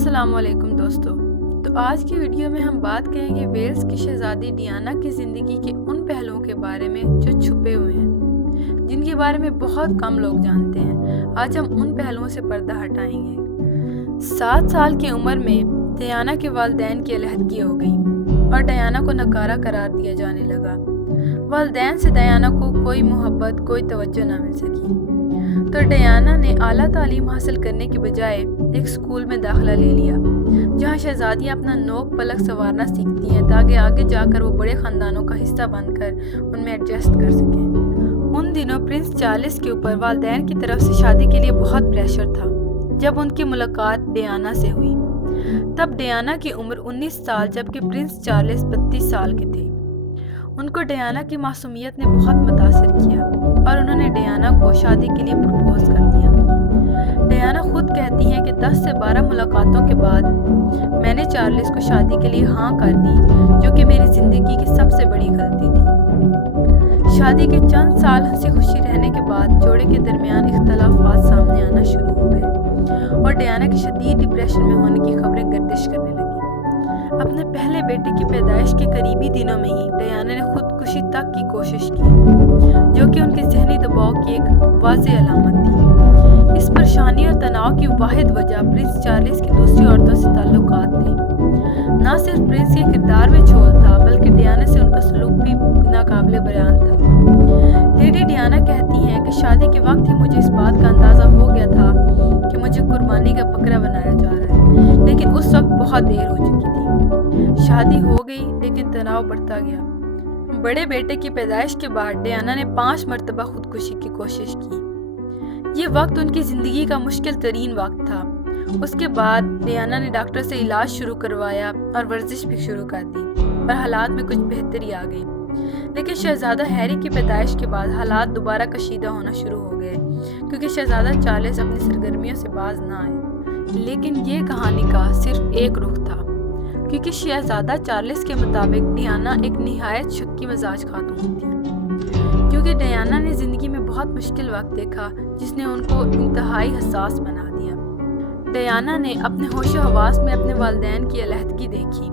السلام علیکم دوستو۔ تو آج کی ویڈیو میں ہم بات کریں گے ویلز کی شہزادی ڈیانا کی زندگی کے ان پہلوؤں کے بارے میں جو چھپے ہوئے ہیں، جن کے بارے میں بہت کم لوگ جانتے ہیں۔ آج ہم ان پہلوؤں سے پردہ ہٹائیں گے۔ 7 سال کی عمر میں ڈیانا کے والدین کی علیحدگی ہو گئی اور ڈیانا کو نکارہ قرار دیا جانے لگا۔ والدین سے ڈیانا کو کوئی محبت، کوئی توجہ نہ مل سکی، تو ڈیانا نے اعلیٰ تعلیم حاصل کرنے کے بجائے ایک اسکول میں داخلہ لے لیا، جہاں شہزادیاں اپنا نوک پلک سنوارنا سیکھتی ہیں تاکہ آگے جا کر وہ بڑے خاندانوں کا حصہ بن کر ان میں ایڈجسٹ کر سکیں۔ ان دنوں پرنس چارلس کے اوپر والدین کی طرف سے شادی کے لیے بہت پریشر تھا۔ جب ان کی ملاقات ڈیانا سے ہوئی، تب ڈیانا کی عمر 19 سال جبکہ پرنس چارلس 32 سال کے تھے۔ ان کو ڈیانا کی معصومیت نے بہت متاثر کیا اور انہوں نے ڈیانا کو شادی کے لیے پرپوز کر دیا۔ ڈیانا خود کہتی ہیں کہ 10 سے 12 ملاقاتوں کے بعد میں نے چارلس کو شادی کے لیے ہاں کر دی، جو کہ میری زندگی کی سب سے بڑی غلطی تھی۔ شادی کے چند سال ہنسی خوشی رہنے کے بعد جوڑے کے درمیان اختلافات سامنے آنا شروع ہو گئے اور ڈیانا کی شدید ڈپریشن میں ہونے کی خبریں گردش کرنے لگیں۔ اپنے پہلے بیٹے کی پیدائش کے قریبی دنوں میں ہی ڈیانا نے خودکشی تک کی کوشش کی، جو کہ ان کے ذہنی دباؤ کی ایک واضح علامت تھی۔ اس پریشانی اور تناؤ کی واحد وجہ پرنس چارلس کی دوسری عورتوں سے تعلقات تھے۔ نہ صرف پرنس کے کردار میں جھول تھا، بلکہ ڈیانا سے ان کا سلوک بھی ناقابل بیان تھا۔ لیڈی ڈیانا کہتی ہیں کہ شادی کے وقت ہی مجھے اس بات کا اندازہ ہو گیا تھا کہ مجھے قربانی کا بکرا بنایا جا رہا ہے، لیکن اس وقت بہت دیر ہو چکی تھی۔ شادی ہو گئی لیکن تناؤ بڑھتا گیا۔ بڑے بیٹے کی پیدائش کے بعد ڈیانا نے 5 مرتبہ خودکشی کی کوشش کی۔ یہ وقت ان کی زندگی کا مشکل ترین وقت تھا۔ اس کے بعد ڈیانا نے ڈاکٹر سے علاج شروع کروایا اور ورزش بھی شروع کر دی اور حالات میں کچھ بہتری آ گئی۔ لیکن شہزادہ ہیری کی پیدائش کے بعد حالات دوبارہ کشیدہ ہونا شروع ہو گئے، کیونکہ شہزادہ چارلس اپنی سرگرمیوں سے باز نہ آئے۔ لیکن یہ کہانی کا صرف ایک رخ تھا، کیونکہ شہزادہ چارلس کے مطابق ڈیانا ایک نہایت شکی مزاج خاتون تھی، کیونکہ ڈیانا نے زندگی میں بہت مشکل وقت دیکھا جس نے ان کو انتہائی حساس بنا دیا۔ ڈیانا نے اپنے ہوش و حواس میں اپنے والدین کی علیحدگی دیکھی۔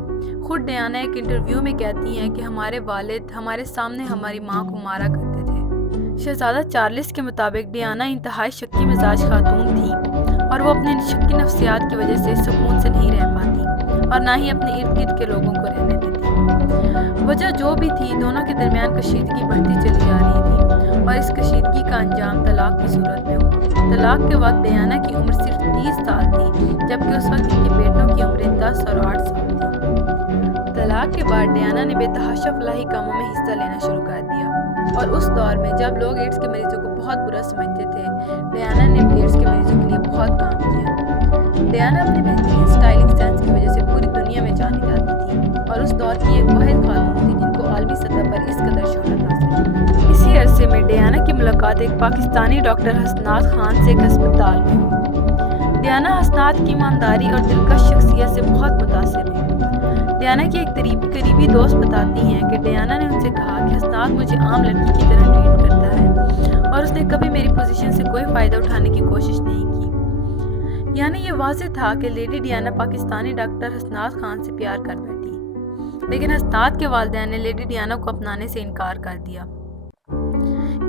خود ڈیانا ایک انٹرویو میں کہتی ہیں کہ ہمارے والد ہمارے سامنے ہماری ماں کو مارا کرتے تھے۔ شہزادہ چارلس کے مطابق ڈیانا انتہائی شکی مزاج خاتون تھی اور وہ اپنے شکی نفسیات کی وجہ سے سکون سے نہیں رہ پاتی اور نہ ہی اپنے ارد گرد کے لوگوں کو رہنے دیتی۔ وجہ جو بھی تھی، دونوں کے درمیان کشیدگی بڑھتی چلی جا رہی تھی اور اس کشیدگی کا انجام طلاق کی صورت میں ہوا۔ طلاق کے وقت ڈیانا کی عمر صرف 30 سال تھی، جبکہ اس وقت ان کے بیٹوں کی عمریں 10 اور 8 سال تھی۔ طلاق کے بعد ڈیانا نے بے تحاشا فلاحی کاموں میں حصہ لینا شروع کر دیا، اور اس دور میں جب لوگ ایڈز کے مریضوں کو بہت برا سمجھتے تھے، ڈیانا نے ایڈز کے مریضوں کے لیے بہت کام کیا۔ ڈیانا اپنے بہترین سٹائلنگ سینس کی وجہ سے پوری دنیا میں جانی جاتی تھی اور اس دور کی ایک واحد خاتون تھی جن کو عالمی سطح پر اس قدر شہرت حاصل۔ اسی عرصے میں ڈیانا کی ملاقات ایک پاکستانی ڈاکٹر حسنات خان سے ایک ہسپتال میں ہوئی۔ ڈیانا حسنات کی ایمانداری اور دلکش شخصیت سے بہت متاثر ہوئی۔ ڈیانا کی ایک قریبی دوست بتاتی ہیں کہ ڈیانا نے ان سے کہا کہ حسنات مجھے عام لڑکی کی طرح ٹریٹ کرتا ہے اور اس نے کبھی میری پوزیشن سے کوئی فائدہ اٹھانے کی کوشش نہیں کی۔ یعنی یہ واضح تھا کہ لیڈی ڈیانا پاکستانی ڈاکٹر حسنات خان سے پیار کر بیٹھی، لیکن حسنات کے والدین نے لیڈی ڈیانا کو اپنانے سے انکار کر دیا۔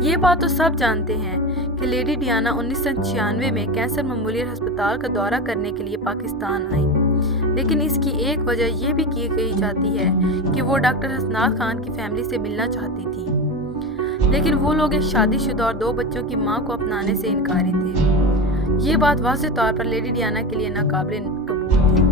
یہ بات تو سب جانتے ہیں کہ لیڈی ڈیانا 1996 میں کینسر میموریل ہسپتال کا دورہ کرنے کے لیے پاکستان آئی، لیکن اس کی ایک وجہ یہ بھی کہی جاتی ہے کہ وہ ڈاکٹر حسنات خان کی فیملی سے ملنا چاہتی تھی، لیکن وہ لوگ ایک شادی شدہ اور 2 بچوں کی ماں کو اپنانے سے انکاری تھے۔ یہ بات واضح طور پر لیڈی ڈیانا کے لیے ناقابل قبول تھی۔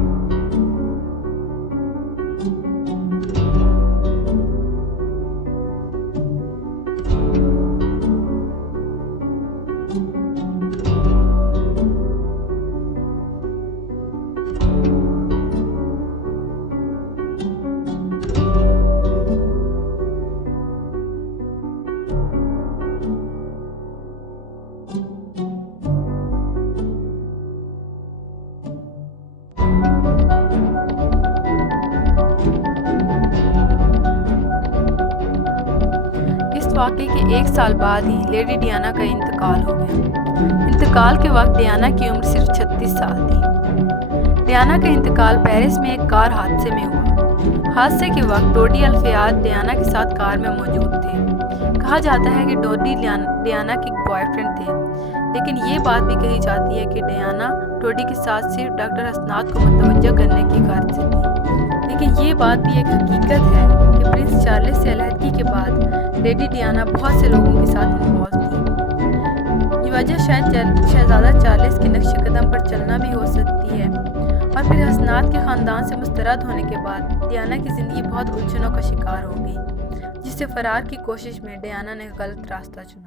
واقعے کے 1 سال بعد ہی لیڈی ڈیانا کا انتقال ہو گیا۔ انتقال کے وقت ڈیانا کی عمر صرف 36 سال تھی۔ ڈیانا کا انتقال پیرس میں ایک کار حادثے میں ہوا۔ حادثے کے وقت ٹوڈی الفیاد ڈیانا کے ساتھ کار میں موجود تھے۔ کہا جاتا ہے کہ ٹوڈی ڈیانا کے بوائے فرینڈ تھے، لیکن یہ بات بھی کہی جاتی ہے کہ ڈیانا ٹوڈی کے ساتھ صرف ڈاکٹر اسناد کو متوجہ کرنے کی غرض سے تھی۔ لیکن یہ بات بھی ایک حقیقت ہے کہ پرنس چارلس سے علیحدگی کے بعد لیڈی ڈیانا بہت سے لوگوں کے ساتھ انوالو تھی۔ یہ وجہ شاید شہزادہ چارلس کے نقش قدم پر چلنا بھی ہو سکتی ہے، اور پھر اسناد کے خاندان سے مسترد ہونے کے بعد ڈیانا کی زندگی بہت الجھنوں کا شکار ہو گئی، جس سے فرار کی کوشش میں ڈیانا نے غلط راستہ چنا۔